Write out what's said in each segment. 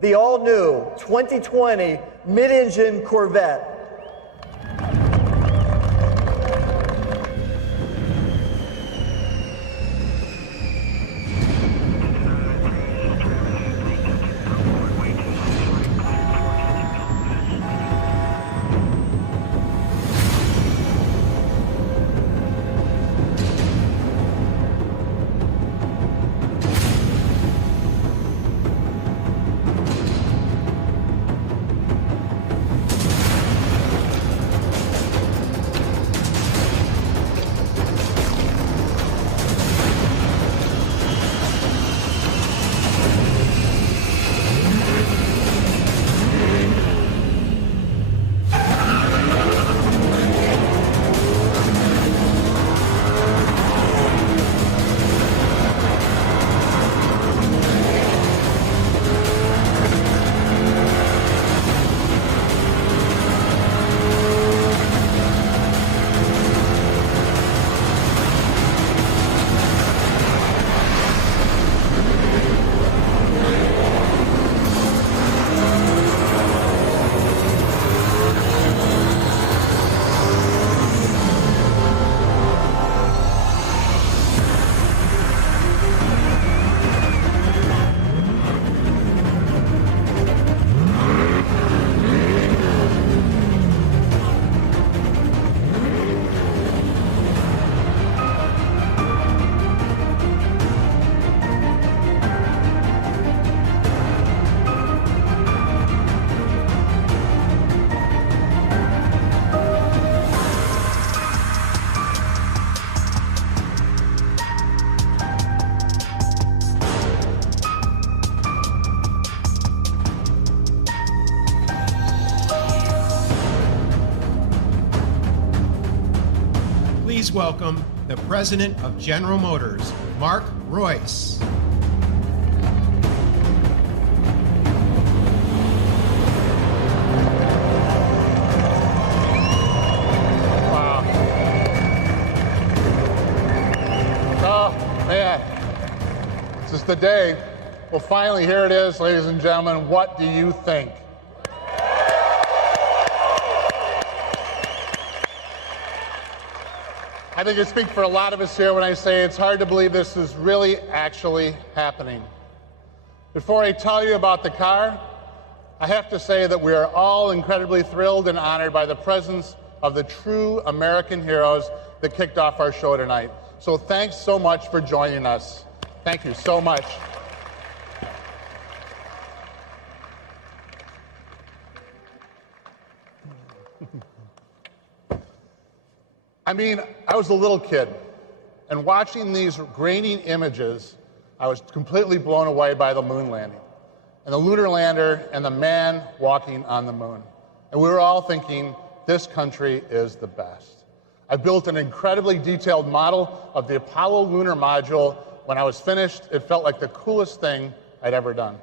the all-new 2020 mid-engine Corvette. Please welcome the President of General Motors, Mark Royce. Wow. Oh, man. This is the day. Well, finally, here it is, ladies and gentlemen. What do you think? I think I speak for a lot of us here when I say it's hard to believe this is really actually happening. Before I tell you about the car, I have to say that we are all incredibly thrilled and honored by the presence of the true American heroes that kicked off our show tonight. So thanks so much for joining us. Thank you so much. I mean, I was a little kid, and watching these grainy images, I was completely blown away by the moon landing, and the lunar lander, and the man walking on the moon. And we were all thinking, this country is the best. I built an incredibly detailed model of the Apollo lunar module. When I was finished, it felt like the coolest thing I'd ever done.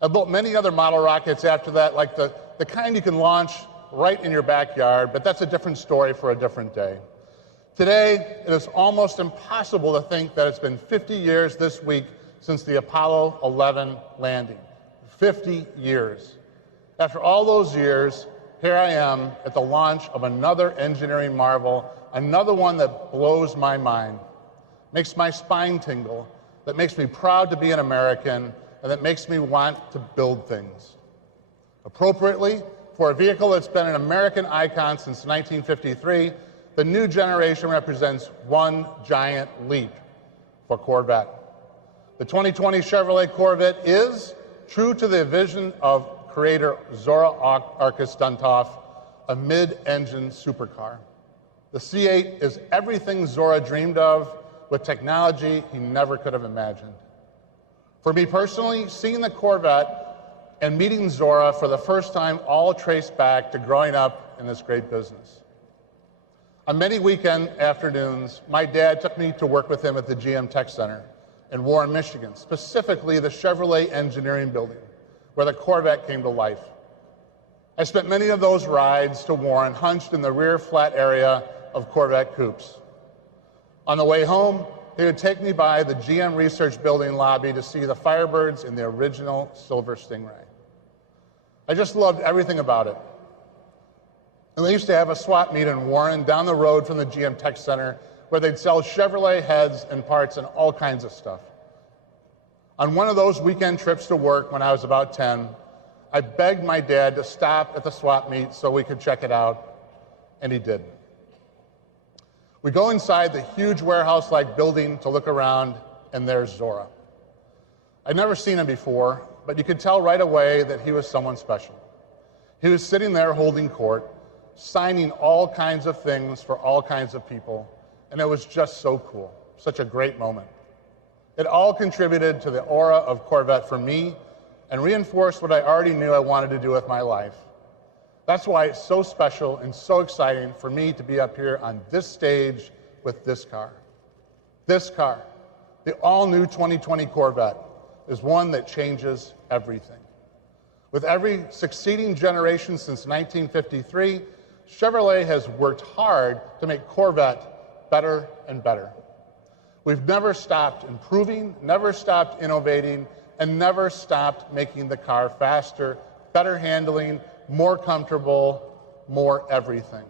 I built many other model rockets after that, like the kind you can launch right in your backyard, but that's a different story for a different day. Today, it is almost impossible to think that it's been 50 years this week since the Apollo 11 landing. 50 years. After all those years, here I am at the launch of another engineering marvel, another one that blows my mind, makes my spine tingle, that makes me proud to be an American, and that makes me want to build things. Appropriately, for a vehicle that's been an American icon since 1953, the new generation represents one giant leap for Corvette. The 2020 Chevrolet Corvette is, true to the vision of creator Zora Arkus-Duntov, a mid-engine supercar. The C8 is everything Zora dreamed of with technology he never could have imagined. For me personally, seeing the Corvette and meeting Zora for the first time all traced back to growing up in this great business. On many weekend afternoons, my dad took me to work with him at the GM Tech Center in Warren, Michigan, specifically the Chevrolet Engineering Building, where the Corvette came to life. I spent many of those rides to Warren hunched in the rear flat area of Corvette coupes. On the way home, he would take me by the GM Research Building lobby to see the Firebirds in the original Silver Stingray. I just loved everything about it. And they used to have a swap meet in Warren down the road from the GM Tech Center where they'd sell Chevrolet heads and parts and all kinds of stuff. On one of those weekend trips to work when I was about 10, I begged my dad to stop at the swap meet so we could check it out, and he did. We go inside the huge warehouse-like building to look around, and there's Zora. I'd never seen him before, but you could tell right away that he was someone special. He was sitting there holding court, signing all kinds of things for all kinds of people, and it was just so cool, such a great moment. It all contributed to the aura of Corvette for me and reinforced what I already knew I wanted to do with my life. That's why it's so special and so exciting for me to be up here on this stage with this car. This car, the all-new 2020 Corvette, is one that changes everything. With every succeeding generation since 1953, Chevrolet has worked hard to make Corvette better and better. We've never stopped improving, never stopped innovating, and never stopped making the car faster, better handling, more comfortable, more everything.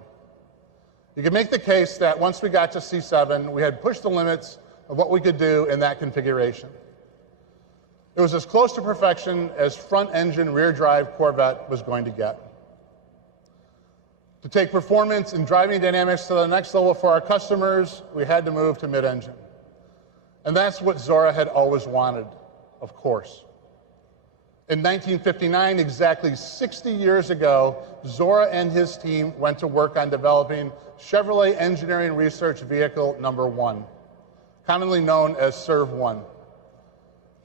You can make the case that once we got to C7, we had pushed the limits of what we could do in that configuration. It was as close to perfection as front-engine, rear-drive Corvette was going to get. To take performance and driving dynamics to the next level for our customers, we had to move to mid-engine. And that's what Zora had always wanted, of course. In 1959, exactly 60 years ago, Zora and his team went to work on developing Chevrolet Engineering Research Vehicle Number 1, commonly known as SERV-1.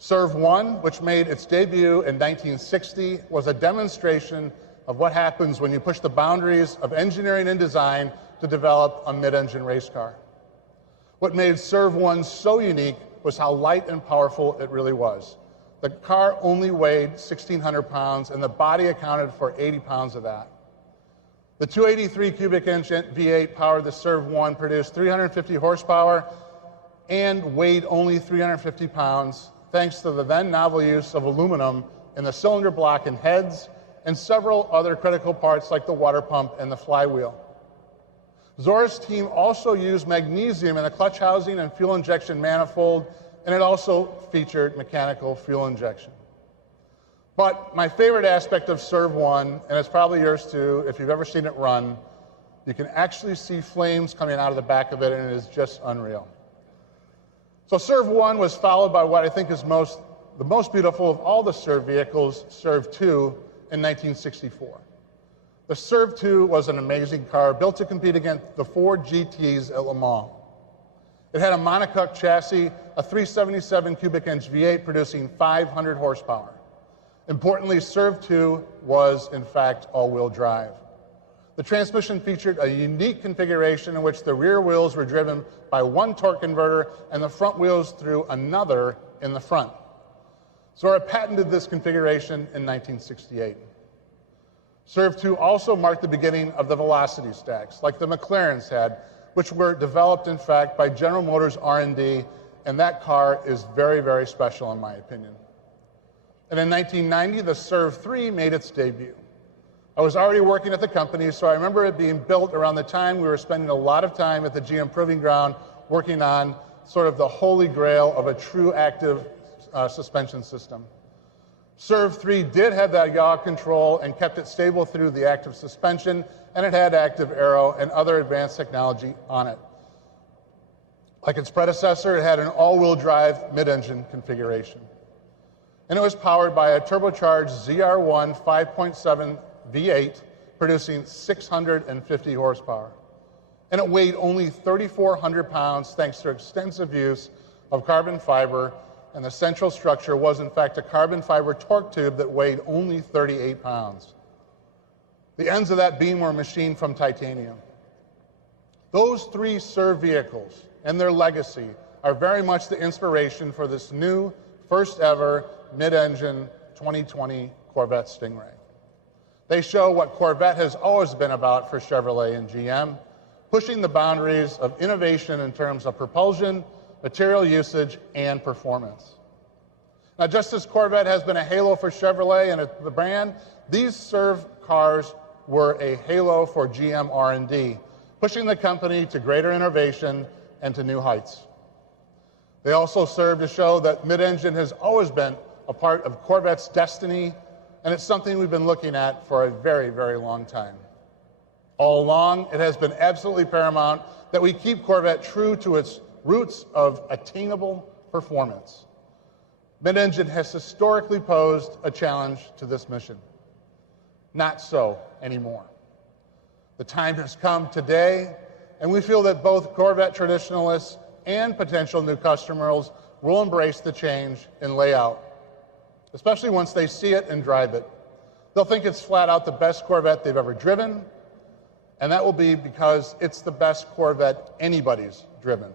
SERV-1, which made its debut in 1960, was a demonstration of what happens when you push the boundaries of engineering and design to develop a mid-engine race car. What made SERV-1 so unique was how light and powerful it really was. The car only weighed 1,600 pounds, and the body accounted for 80 pounds of that. The 283 cubic inch V8 powered the SERV-1 produced 350 horsepower and weighed only 350 pounds, thanks to the then novel use of aluminum in the cylinder block and heads, and several other critical parts like the water pump and the flywheel. Zora's team also used magnesium in the clutch housing and fuel injection manifold, and it also featured mechanical fuel injection. But my favorite aspect of SERV-1, and it's probably yours too, if you've ever seen it run, you can actually see flames coming out of the back of it, and it is just unreal. So SERV-1 was followed by what I think is the most beautiful of all the SERV vehicles, SERV-2, in 1964. The SERV-2 was an amazing car built to compete against the Ford GTs at Le Mans. It had a monocoque chassis, a 377 cubic inch V8 producing 500 horsepower. Importantly, SERV-2 was, in fact, all-wheel drive. The transmission featured a unique configuration in which the rear wheels were driven by one torque converter and the front wheels through another in the front. Zora patented this configuration in 1968. SERV-2 also marked the beginning of the velocity stacks, like the McLarens had, which were developed, in fact, by General Motors R&D, and that car is very, very special in my opinion. And in 1990, the SERV-3 made its debut. I was already working at the company, so I remember it being built around the time we were spending a lot of time at the GM Proving Ground working on sort of the holy grail of a true active suspension system. SERV-3 did have that yaw control and kept it stable through the active suspension, and it had active aero and other advanced technology on it. Like its predecessor, it had an all-wheel drive mid-engine configuration. And it was powered by a turbocharged ZR1 5.7 V8 producing 650 horsepower. And it weighed only 3,400 pounds thanks to extensive use of carbon fiber, and the central structure was in fact a carbon fiber torque tube that weighed only 38 pounds. The ends of that beam were machined from titanium. Those three SERV vehicles and their legacy are very much the inspiration for this new, first ever mid-engine 2020 Corvette Stingray. They show what Corvette has always been about for Chevrolet and GM, pushing the boundaries of innovation in terms of propulsion, material usage, and performance. Now, just as Corvette has been a halo for Chevrolet and the brand, these served cars were a halo for GM R&D, pushing the company to greater innovation and to new heights. They also serve to show that mid-engine has always been a part of Corvette's destiny, and it's something we've been looking at for a very, very long time. All along, it has been absolutely paramount that we keep Corvette true to its roots of attainable performance. Mid-engine has historically posed a challenge to this mission. Not so anymore. The time has come today, and we feel that both Corvette traditionalists and potential new customers will embrace the change in layout, especially once they see it and drive it. They'll think it's flat out the best Corvette they've ever driven, and that will be because it's the best Corvette anybody's driven.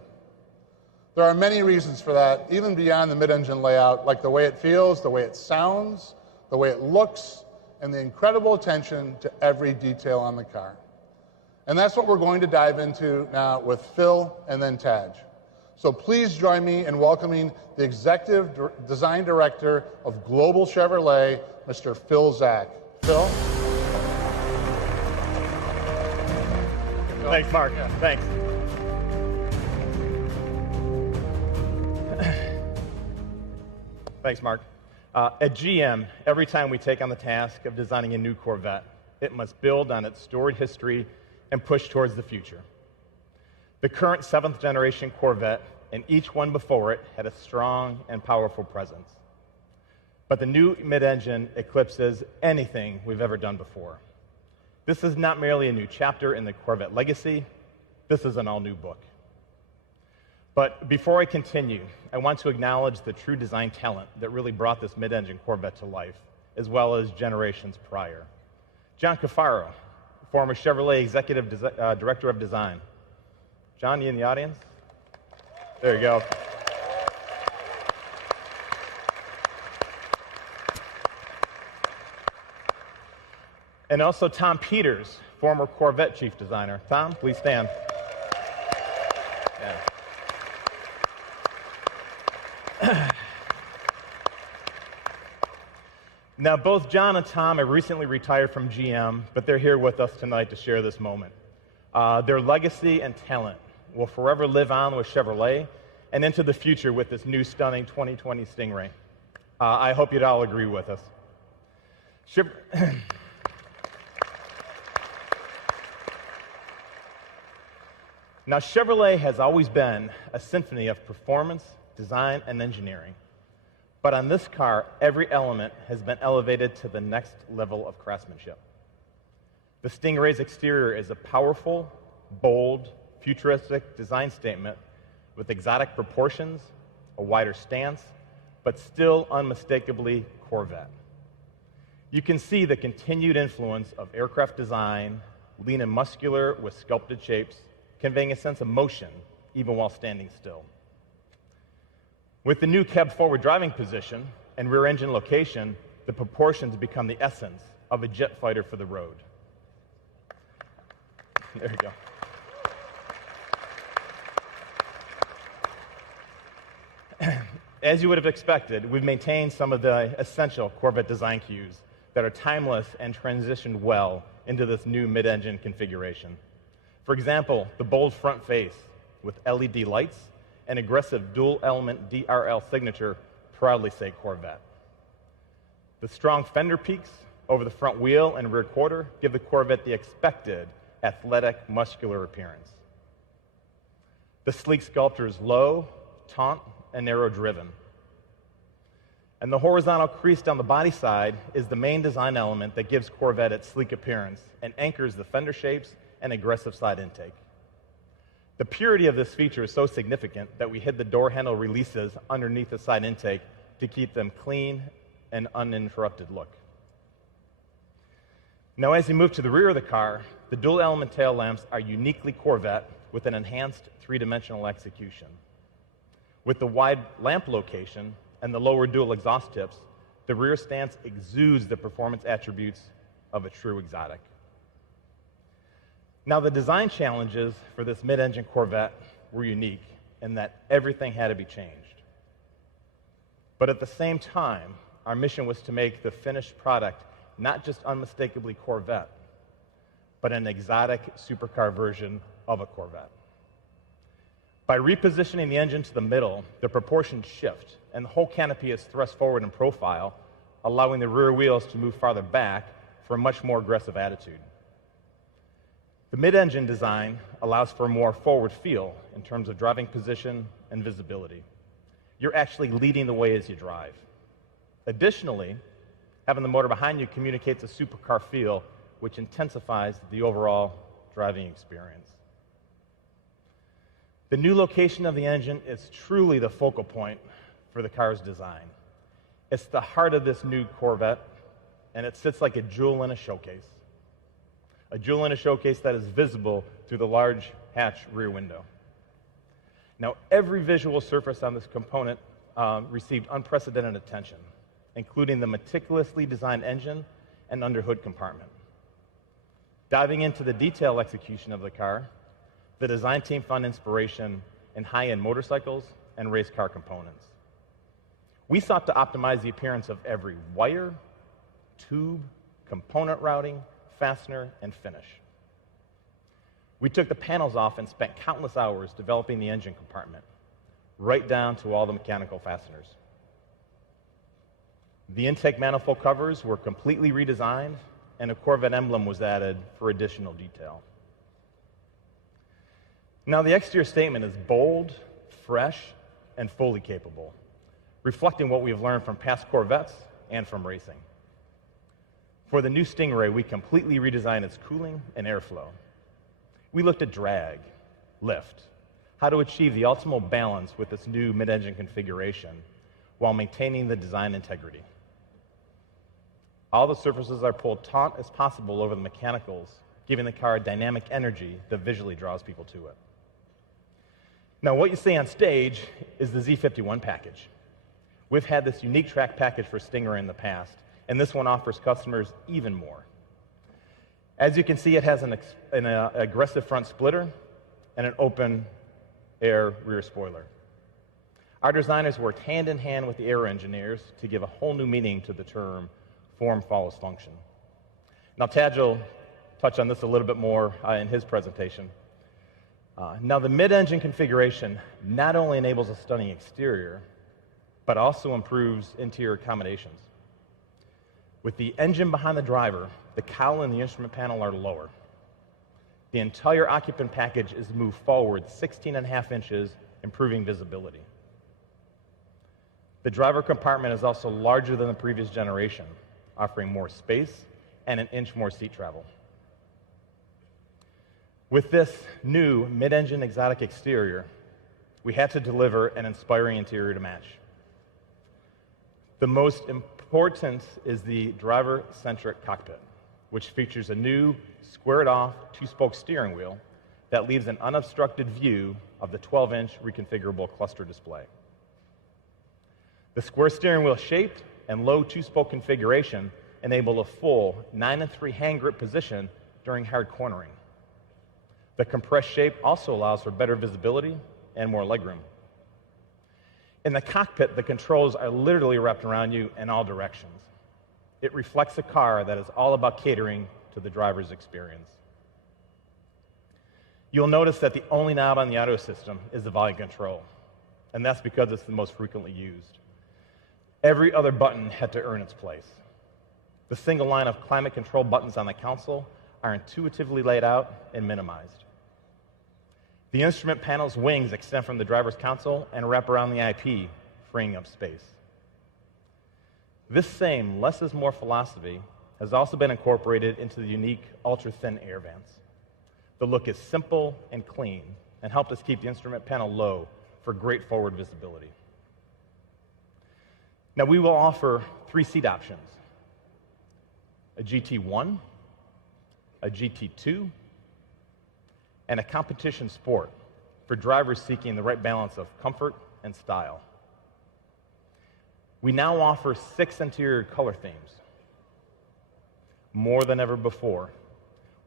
There are many reasons for that, even beyond the mid-engine layout, like the way it feels, the way it sounds, the way it looks, and the incredible attention to every detail on the car. And that's what we're going to dive into now with Phil and then Taj. So please join me in welcoming the Executive Design Director of Global Chevrolet, Mr. Phil Zak. Phil? Thanks, Mark. Yeah. Thanks. Thanks, Mark. At GM, every time we take on the task of designing a new Corvette, it must build on its storied history and push towards the future. The current 7th generation Corvette and each one before it had a strong and powerful presence. But the new mid-engine eclipses anything we've ever done before. This is not merely a new chapter in the Corvette legacy, this is an all-new book. But before I continue, I want to acknowledge the true design talent that really brought this mid-engine Corvette to life, as well as generations prior. John Cafaro, former Chevrolet Executive Director of Design. John, you in the audience? There you go. And also Tom Peters, former Corvette Chief Designer. Tom, please stand. Yeah. Now, both John and Tom have recently retired from GM, but they're here with us tonight to share this moment. Their legacy and talent will forever live on with Chevrolet and into the future with this new stunning 2020 Stingray. I hope you'd all agree with us. Now, Chevrolet has always been a symphony of performance, design, and engineering. But on this car, every element has been elevated to the next level of craftsmanship. The Stingray's exterior is a powerful, bold, futuristic design statement with exotic proportions, a wider stance, but still unmistakably Corvette. You can see the continued influence of aircraft design, lean and muscular with sculpted shapes, conveying a sense of motion even while standing still. With the new cab-forward driving position and rear engine location, the proportions become the essence of a jet fighter for the road. There you go. As you would have expected, we've maintained some of the essential Corvette design cues that are timeless and transitioned well into this new mid-engine configuration. For example, the bold front face with LED lights and aggressive dual-element DRL signature proudly say Corvette. The strong fender peaks over the front wheel and rear quarter give the Corvette the expected athletic, muscular appearance. The sleek sculpture is low, taut, and narrow-driven. And the horizontal crease down the body side is the main design element that gives Corvette its sleek appearance and anchors the fender shapes and aggressive side intake. The purity of this feature is so significant that we hid the door handle releases underneath the side intake to keep them clean and uninterrupted look. Now, as you move to the rear of the car, the dual-element tail lamps are uniquely Corvette with an enhanced three-dimensional execution. With the wide lamp location and the lower dual exhaust tips, the rear stance exudes the performance attributes of a true exotic. Now, the design challenges for this mid-engine Corvette were unique and that everything had to be changed. But at the same time, our mission was to make the finished product not just unmistakably Corvette, but an exotic supercar version of a Corvette. By repositioning the engine to the middle, the proportions shift, and the whole canopy is thrust forward in profile, allowing the rear wheels to move farther back for a much more aggressive attitude. The mid-engine design allows for a more forward feel in terms of driving position and visibility. You're actually leading the way as you drive. Additionally, having the motor behind you communicates a supercar feel, which intensifies the overall driving experience. The new location of the engine is truly the focal point for the car's design. It's the heart of this new Corvette, and it sits like a jewel in a showcase. A jewel in a showcase that is visible through the large hatch rear window. Now, every visual surface on this component received unprecedented attention, including the meticulously designed engine and underhood compartment. Diving into the detail execution of the car, the design team found inspiration in high-end motorcycles and race car components. We sought to optimize the appearance of every wire, tube, component routing, fastener, and finish. We took the panels off and spent countless hours developing the engine compartment, right down to all the mechanical fasteners. The intake manifold covers were completely redesigned, and a Corvette emblem was added for additional detail. Now, the exterior statement is bold, fresh, and fully capable, reflecting what we have learned from past Corvettes and from racing. For the new Stingray, we completely redesigned its cooling and airflow. We looked at drag, lift, how to achieve the optimal balance with this new mid-engine configuration while maintaining the design integrity. All the surfaces are pulled taut as possible over the mechanicals, giving the car a dynamic energy that visually draws people to it. Now, what you see on stage is the Z51 package. We've had this unique track package for Stingray in the past, and this one offers customers even more. As you can see, it has an aggressive front splitter and an open-air rear spoiler. Our designers worked hand-in-hand with the aero engineers to give a whole new meaning to the term form follows function. Now, Taj will touch on this a little bit more in his presentation. Now, the mid-engine configuration not only enables a stunning exterior, but also improves interior accommodations. With the engine behind the driver, the cowl and the instrument panel are lower. The entire occupant package is moved forward 16.5 inches, improving visibility. The driver compartment is also larger than the previous generation, offering more space and an inch more seat travel. With this new mid-engine exotic exterior, we had to deliver an inspiring interior to match. The most important is the driver-centric cockpit, which features a new squared-off two-spoke steering wheel that leaves an unobstructed view of the 12-inch reconfigurable cluster display. The square steering wheel shape and low two-spoke configuration enable a full 9-3 hand grip position during hard cornering. The compressed shape also allows for better visibility and more legroom. In the cockpit, the controls are literally wrapped around you in all directions. It reflects a car that is all about catering to the driver's experience. You'll notice that the only knob on the audio system is the volume control, and that's because it's the most frequently used. Every other button had to earn its place. The single line of climate control buttons on the console are intuitively laid out and minimized. The instrument panel's wings extend from the driver's console and wrap around the IP, freeing up space. This same less is more philosophy has also been incorporated into the unique ultra-thin air vents. The look is simple and clean and helped us keep the instrument panel low for great forward visibility. Now, we will offer 3 seat options: a GT1, a GT2, and a competition sport for drivers seeking the right balance of comfort and style. We now offer 6 interior color themes, more than ever before,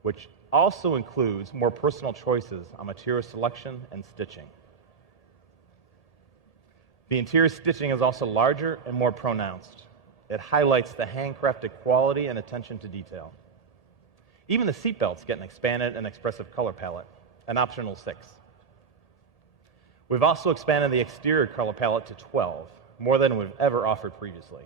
which also includes more personal choices on material selection and stitching. The interior stitching is also larger and more pronounced. It highlights the handcrafted quality and attention to detail. Even the seatbelts get an expanded and expressive color palette, an optional 6. We've also expanded the exterior color palette to 12, more than we've ever offered previously.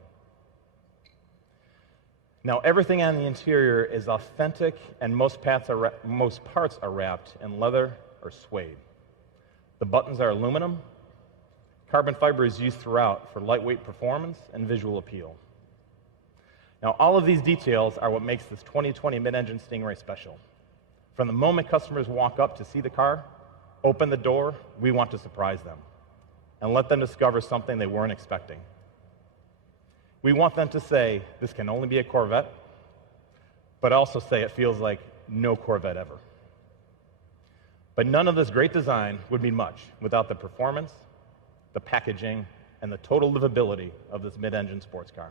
Now, everything on the interior is authentic, and most parts are wrapped in leather or suede. The buttons are aluminum. Carbon fiber is used throughout for lightweight performance and visual appeal. Now, all of these details are what makes this 2020 mid-engine Stingray special. From the moment customers walk up to see the car, open the door, we want to surprise them and let them discover something they weren't expecting. We want them to say, this can only be a Corvette, but also say it feels like no Corvette ever. But none of this great design would mean much without the performance, the packaging, and the total livability of this mid-engine sports car.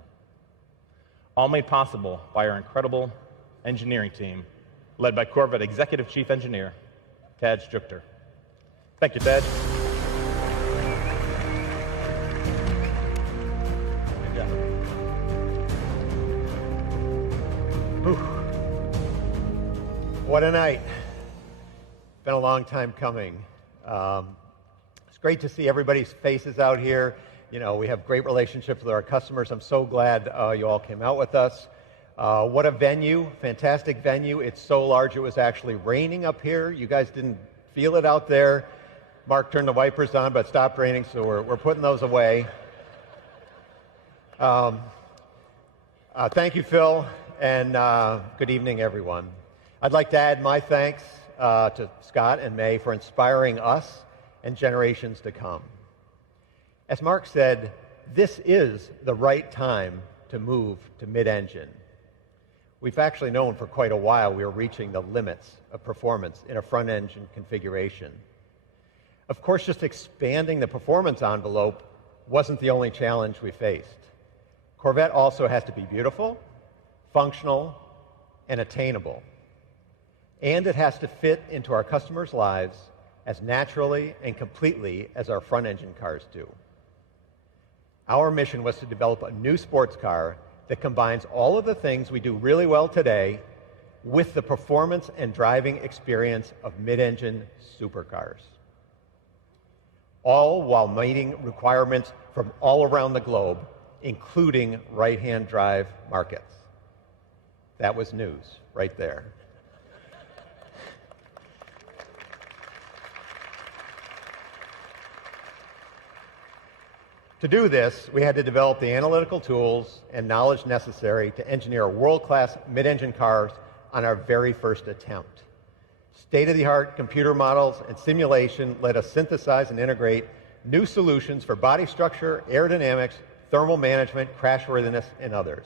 All made possible by our incredible engineering team, led by Corvette Executive Chief Engineer, Taj Jukter. Thank you, Taj. Good job. Whew. What a night. Been a long time coming. It's great to see everybody's faces out here. You know, we have great relationships with our customers. I'm so glad you all came out with us. What a venue, fantastic venue. It's so large it was actually raining up here. You guys didn't feel it out there. Mark turned the wipers on, but it stopped raining, so we're putting those away. Thank you, Phil, and good evening, everyone. I'd like to add my thanks to Scott and May for inspiring us and generations to come. As Mark said, this is the right time to move to mid-engine. We've actually known for quite a while we were reaching the limits of performance in a front-engine configuration. Of course, just expanding the performance envelope wasn't the only challenge we faced. Corvette also has to be beautiful, functional, and attainable. And it has to fit into our customers' lives as naturally and completely as our front-engine cars do. Our mission was to develop a new sports car that combines all of the things we do really well today with the performance and driving experience of mid-engine supercars, all while meeting requirements from all around the globe, including right-hand drive markets. That was news right there. To do this, we had to develop the analytical tools and knowledge necessary to engineer world-class mid-engine cars on our very first attempt. State-of-the-art computer models and simulation let us synthesize and integrate new solutions for body structure, aerodynamics, thermal management, crashworthiness, and others.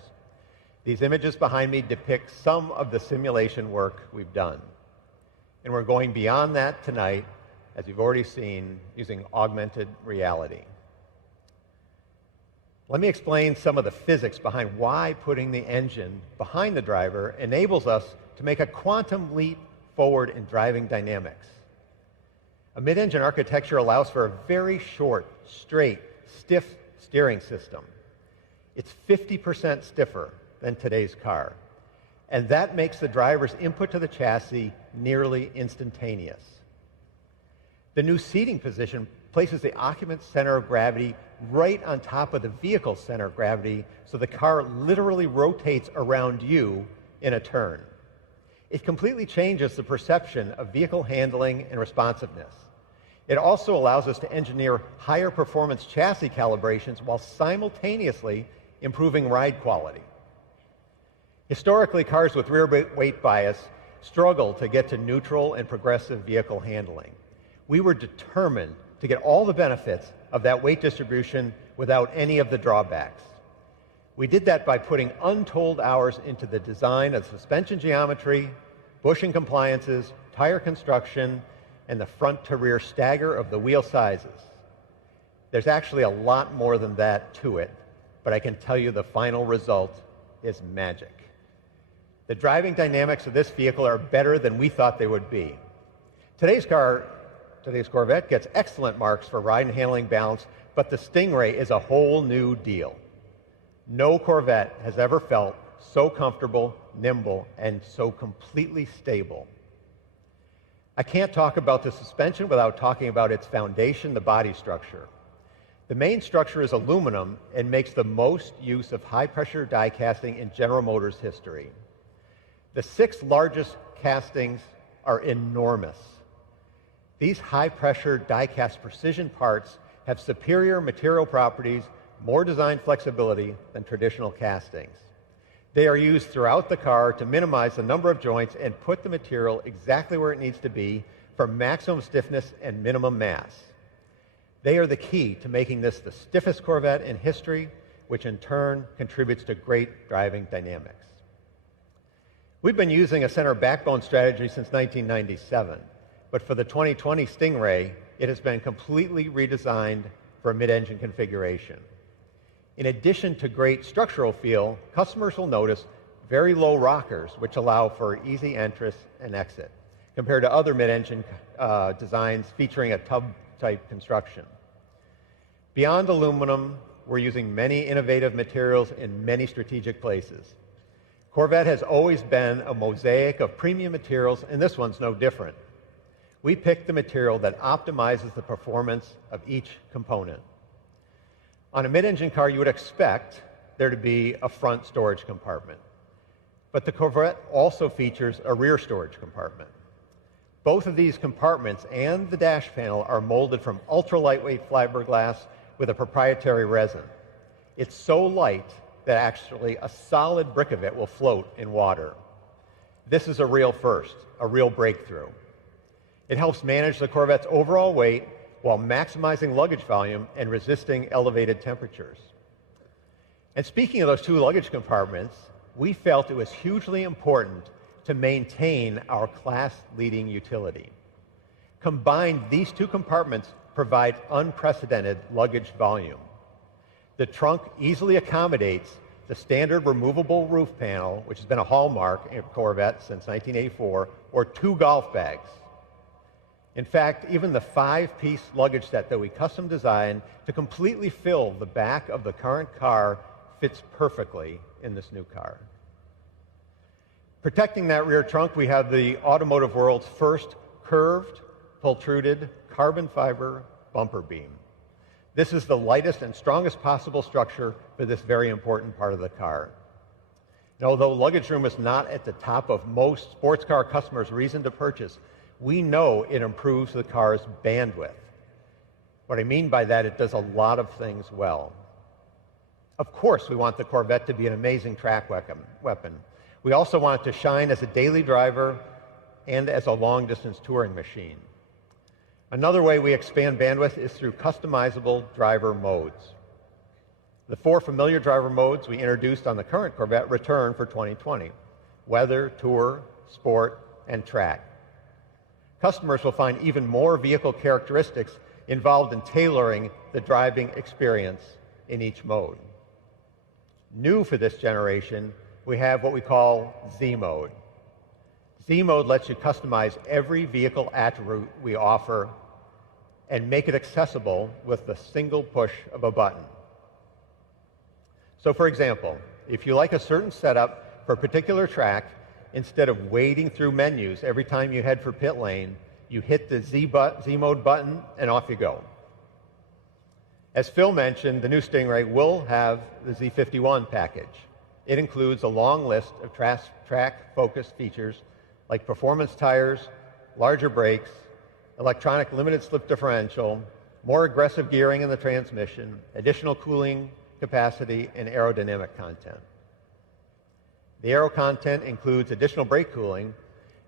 These images behind me depict some of the simulation work we've done. And we're going beyond that tonight, as you've already seen, using augmented reality. Let me explain some of the physics behind why putting the engine behind the driver enables us to make a quantum leap forward in driving dynamics. A mid-engine architecture allows for a very short, straight, stiff steering system. It's 50% stiffer than today's car, and that makes the driver's input to the chassis nearly instantaneous. The new seating position places the occupant's center of gravity right on top of the vehicle's center of gravity, so the car literally rotates around you in a turn. It completely changes the perception of vehicle handling and responsiveness. It also allows us to engineer higher performance chassis calibrations while simultaneously improving ride quality. Historically, cars with rear weight bias struggle to get to neutral and progressive vehicle handling. We were determined to get all the benefits of that weight distribution without any of the drawbacks. We did that by putting untold hours into the design of suspension geometry, bushing compliances, tire construction, and the front-to-rear stagger of the wheel sizes. There's actually a lot more than that to it, but I can tell you the final result is magic. The driving dynamics of this vehicle are better than we thought they would be. Today's Corvette gets excellent marks for ride and handling balance but the Stingray is a whole new deal. No Corvette has ever felt so comfortable, nimble, and so completely stable. I can't talk about the suspension without talking about its foundation, the body structure. The main structure is aluminum and makes the most use of high-pressure die casting in General Motors history. The 6 largest castings are enormous. These high-pressure die-cast precision parts have superior material properties, more design flexibility than traditional castings. They are used throughout the car to minimize the number of joints and put the material exactly where it needs to be for maximum stiffness and minimum mass. They are the key to making this the stiffest Corvette in history, which in turn contributes to great driving dynamics. We've been using a center backbone strategy since 1997, but for the 2020 Stingray, it has been completely redesigned for a mid-engine configuration. In addition to great structural feel, customers will notice very low rockers, which allow for easy entrance and exit, compared to other mid-engine designs featuring a tub-type construction. Beyond aluminum, we're using many innovative materials in many strategic places. Corvette has always been a mosaic of premium materials, and this one's no different. We picked the material that optimizes the performance of each component. On a mid-engine car, you would expect there to be a front storage compartment, but the Corvette also features a rear storage compartment. Both of these compartments and the dash panel are molded from ultra-lightweight fiberglass with a proprietary resin. It's so light that actually a solid brick of it will float in water. This is a real first, a real breakthrough. It helps manage the Corvette's overall weight while maximizing luggage volume and resisting elevated temperatures. And speaking of those 2 luggage compartments, we felt it was hugely important to maintain our class-leading utility. Combined, these 2 compartments provide unprecedented luggage volume. The trunk easily accommodates the standard removable roof panel, which has been a hallmark in Corvette since 1984, or 2 golf bags. In fact, even the 5-piece luggage set that we custom designed to completely fill the back of the current car fits perfectly in this new car. Protecting that rear trunk, we have the automotive world's first curved, pultruded carbon fiber bumper beam. This is the lightest and strongest possible structure for this very important part of the car. And although luggage room is not at the top of most sports car customers' reason to purchase, we know it improves the car's bandwidth. What I mean by that, it does a lot of things well. Of course, we want the Corvette to be an amazing track weapon. We also want it to shine as a daily driver and as a long-distance touring machine. Another way we expand bandwidth is through customizable driver modes. The 4 familiar driver modes we introduced on the current Corvette return for 2020: weather, tour, sport, and track. Customers will find even more vehicle characteristics involved in tailoring the driving experience in each mode. New for this generation, we have what we call Z Mode. Z Mode lets you customize every vehicle attribute we offer and make it accessible with the single push of a button. So for example, if you like a certain setup for a particular track, instead of wading through menus every time you head for pit lane, you hit the Z Mode button and off you go. As Phil mentioned, the new Stingray will have the Z51 package. It includes a long list of track-focused features like performance tires, larger brakes, electronic limited slip differential, more aggressive gearing in the transmission, additional cooling capacity, and aerodynamic content. The aero content includes additional brake cooling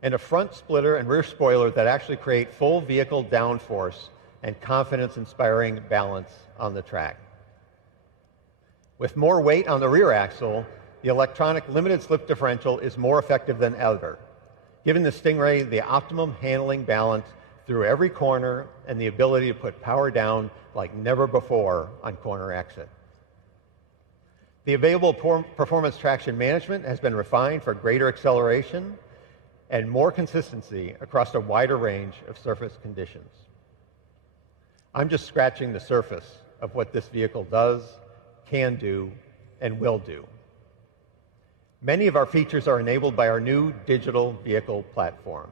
and a front splitter and rear spoiler that actually create full vehicle downforce and confidence-inspiring balance on the track. With more weight on the rear axle, the electronic limited slip differential is more effective than ever, giving the Stingray the optimum handling balance through every corner and the ability to put power down like never before on corner exit. The available performance traction management has been refined for greater acceleration and more consistency across a wider range of surface conditions. I'm just scratching the surface of what this vehicle does, can do, and will do. Many of our features are enabled by our new digital vehicle platform.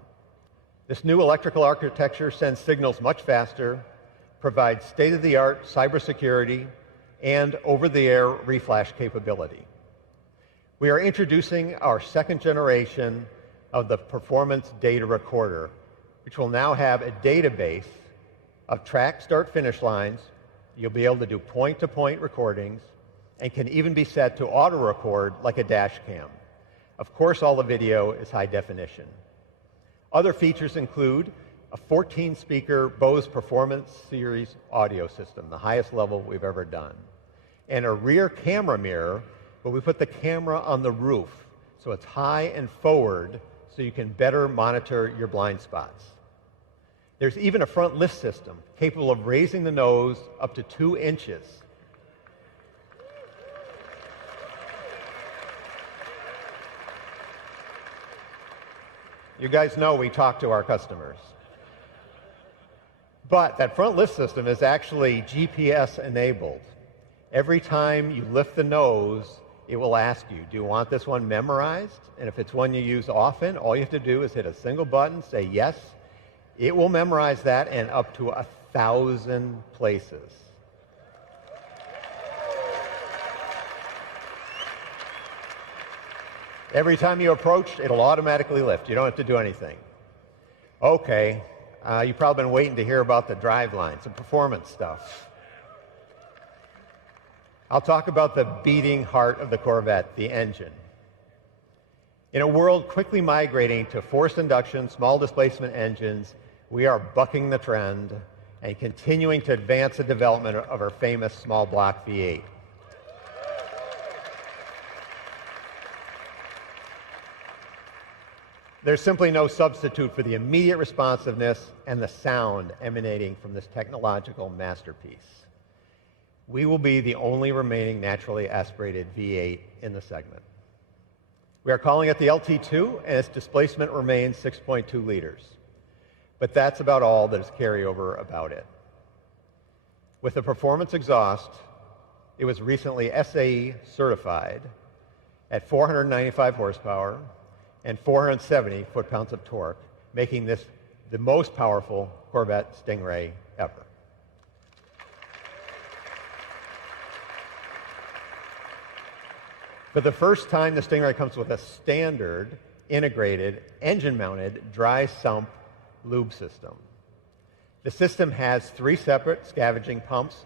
This new electrical architecture sends signals much faster, provides state-of-the-art cybersecurity, and over-the-air reflash capability. We are introducing our second generation of the Performance Data Recorder, which will now have a database of track start-finish lines. You'll be able to do point-to-point recordings and can even be set to auto-record like a dash cam. Of course, all the video is high definition. Other features include a 14-speaker Bose Performance Series audio system, the highest level we've ever done, and a rear camera mirror where we put the camera on the roof so it's high and forward so you can better monitor your blind spots. There's even a front lift system capable of raising the nose up to 2 inches. You guys know we talk to our customers. But that front lift system is actually GPS enabled. Every time you lift the nose, it will ask you, do you want this one memorized? And if it's one you use often, all you have to do is hit a single button, say yes. It will memorize that and up to 1,000 places. Every time you approach, it'll automatically lift. You don't have to do anything. Okay, you've probably been waiting to hear about the driveline, some performance stuff. I'll talk about the beating heart of the Corvette, the engine. In a world quickly migrating to forced induction, small displacement engines, we are bucking the trend and continuing to advance the development of our famous small block V8. There's simply no substitute for the immediate responsiveness and the sound emanating from this technological masterpiece. We will be the only remaining naturally aspirated V8 in the segment. We are calling it the LT2, and its displacement remains 6.2 liters. But that's about all that is carryover about it. With the performance exhaust, it was recently SAE certified at 495 horsepower and 470 foot-pounds of torque, making this the most powerful Corvette Stingray ever. For the first time, the Stingray comes with a standard, integrated, engine-mounted, dry sump lube system. The system has 3 separate scavenging pumps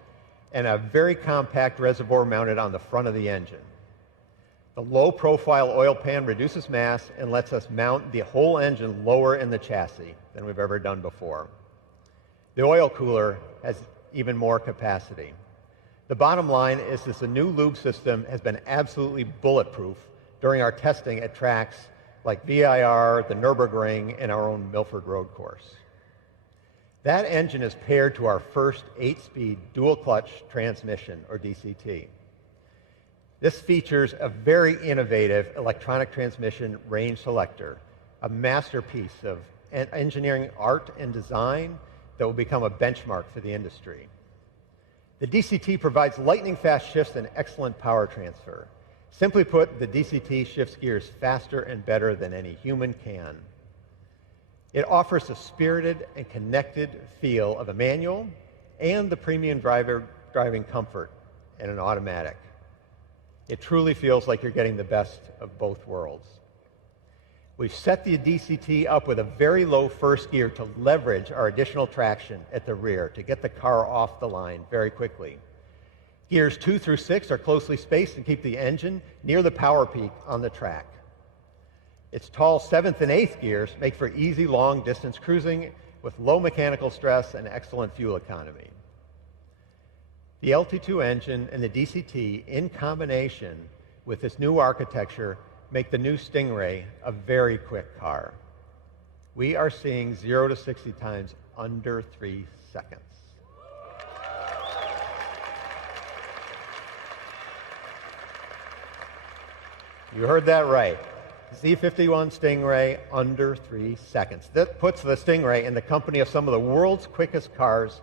and a very compact reservoir mounted on the front of the engine. The low-profile oil pan reduces mass and lets us mount the whole engine lower in the chassis than we've ever done before. The oil cooler has even more capacity. The bottom line is this: the new lube system has been absolutely bulletproof during our testing at tracks like VIR, the Nürburgring, and our own Milford Road course. That engine is paired to our first 8-speed dual-clutch transmission, or DCT. This features a very innovative electronic transmission range selector, a masterpiece of engineering art and design that will become a benchmark for the industry. The DCT provides lightning-fast shifts and excellent power transfer. Simply put, the DCT shifts gears faster and better than any human can. It offers the spirited and connected feel of a manual and the premium driving comfort in an automatic. It truly feels like you're getting the best of both worlds. We've set the DCT up with a very low first gear to leverage our additional traction at the rear to get the car off the line very quickly. Gears 2 through 6 are closely spaced and keep the engine near the power peak on the track. Its tall 7th and 8th gears make for easy long-distance cruising with low mechanical stress and excellent fuel economy. The LT2 engine and the DCT, in combination with this new architecture, make the new Stingray a very quick car. We are seeing 0 to 60 times under 3 seconds. You heard that right. Z51 Stingray under 3 seconds. That puts the Stingray in the company of some of the world's quickest cars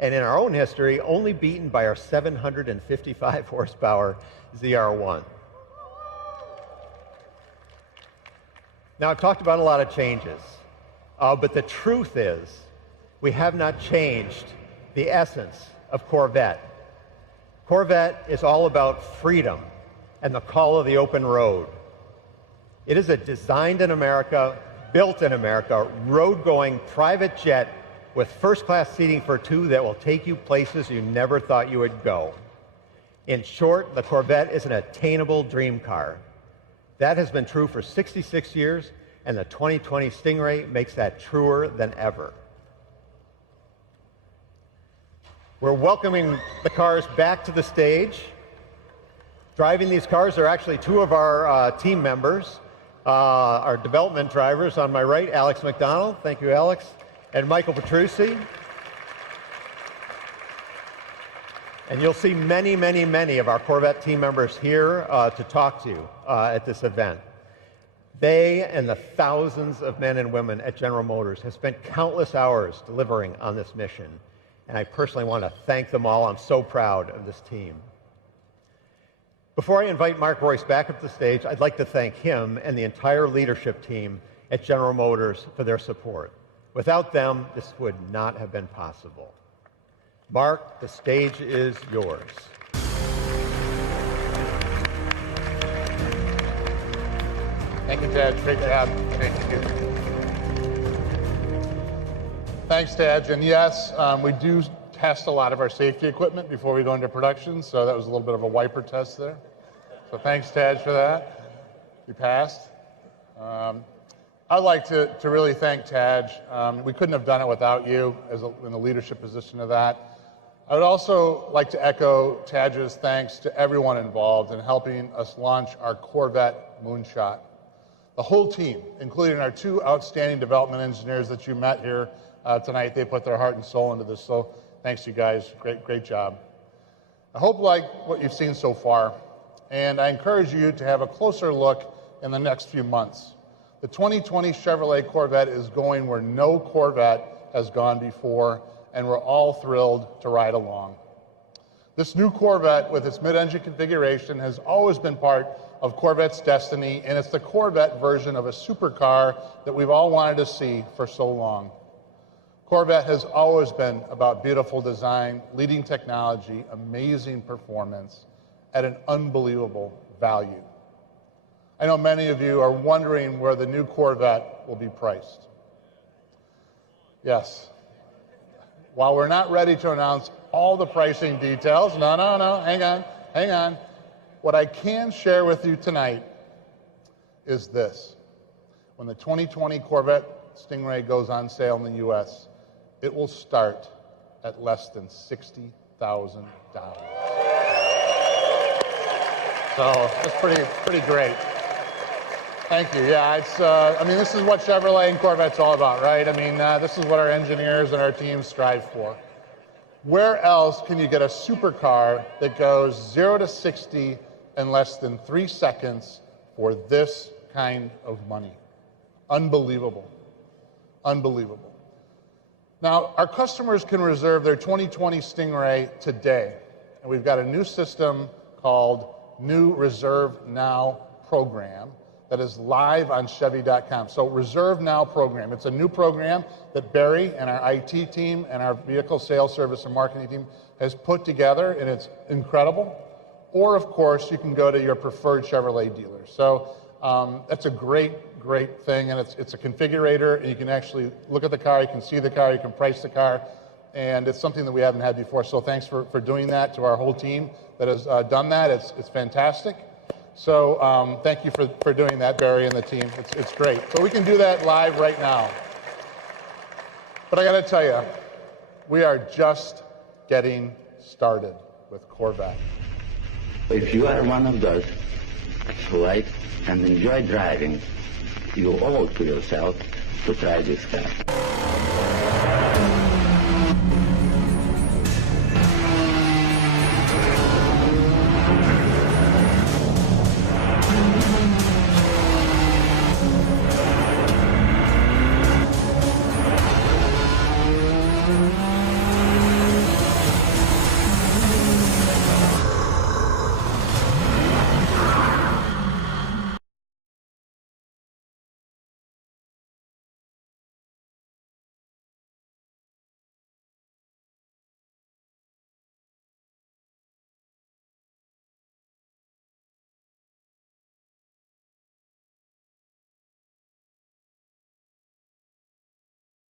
and in our own history, only beaten by our 755 horsepower ZR1. Now, I've talked about a lot of changes, but the truth is, we have not changed the essence of Corvette. Corvette is all about freedom and the call of the open road. It is a designed in America, built in America, road-going private jet with first-class seating for two that will take you places you never thought you would go. In short, the Corvette is an attainable dream car. That has been true for 66 years, and the 2020 Stingray makes that truer than ever. We're welcoming the cars back to the stage. Driving these cars are actually two of our team members, our development drivers. On my right, Alex McDonald, thank you, Alex, and Michael Petrucci. And you'll see many, many, many of our Corvette team members here to talk to you at this event. They and the thousands of men and women at General Motors have spent countless hours delivering on this mission. And I personally want to thank them all. I'm so proud of this team. Before I invite Mark Royce back up the stage, I'd like to thank him and the entire leadership team at General Motors for their support. Without them, this would not have been possible. Mark, the stage is yours. Thank you, Ted. Great job. Thank you. Thanks, Ted. And yes, we do test a lot of our safety equipment before we go into production, so that was a little bit of a wiper test there. So thanks, Ted, for that. You passed. I'd like to really thank Taj. We couldn't have done it without you in the leadership position of that. I would also like to echo Taj's thanks to everyone involved in helping us launch our Corvette moonshot. The whole team, including our two outstanding development engineers that you met here tonight, they put their heart and soul into this. So thanks, you guys. Great job. I hope you like what you've seen so far, and I encourage you to have a closer look in the next few months. The 2020 Chevrolet Corvette is going where no Corvette has gone before, and we're all thrilled to ride along. This new Corvette with its mid-engine configuration has always been part of Corvette's destiny, and it's the Corvette version of a supercar that we've all wanted to see for so long. Corvette has always been about beautiful design, leading technology, amazing performance at an unbelievable value. I know many of you are wondering where the new Corvette will be priced. Yes. While we're not ready to announce all the pricing details, no, hang on. What I can share with you tonight is this. When the 2020 Corvette Stingray goes on sale in the U.S., it will start at less than $60,000. So that's pretty great. Thank you. Yeah, it's. I mean, this is what Chevrolet and Corvette's all about, right? I mean, this is what our engineers and our teams strive for. Where else can you get a supercar that goes 0 to 60 in less than 3 seconds for this kind of money? Unbelievable. Unbelievable. Now, our customers can reserve their 2020 Stingray today, and we've got a new system called New Reserve Now program that is live on Chevy.com. So Reserve Now program. It's a new program that Barry and our IT team and our vehicle sales service and marketing team has put together, and it's incredible. Or, of course, you can go to your preferred Chevrolet dealer. So that's a great thing, and it's a configurator, and you can actually look at the car, you can see the car, you can price the car, and it's something that we haven't had before. So thanks for doing that to our whole team that has done that. It's fantastic. So thank you for doing that, Barry and the team. It's great. So we can do that live right now. But I got to tell you, we are just getting started with Corvette. If you are one of those who like and enjoy driving, you owe it to yourself to try this car.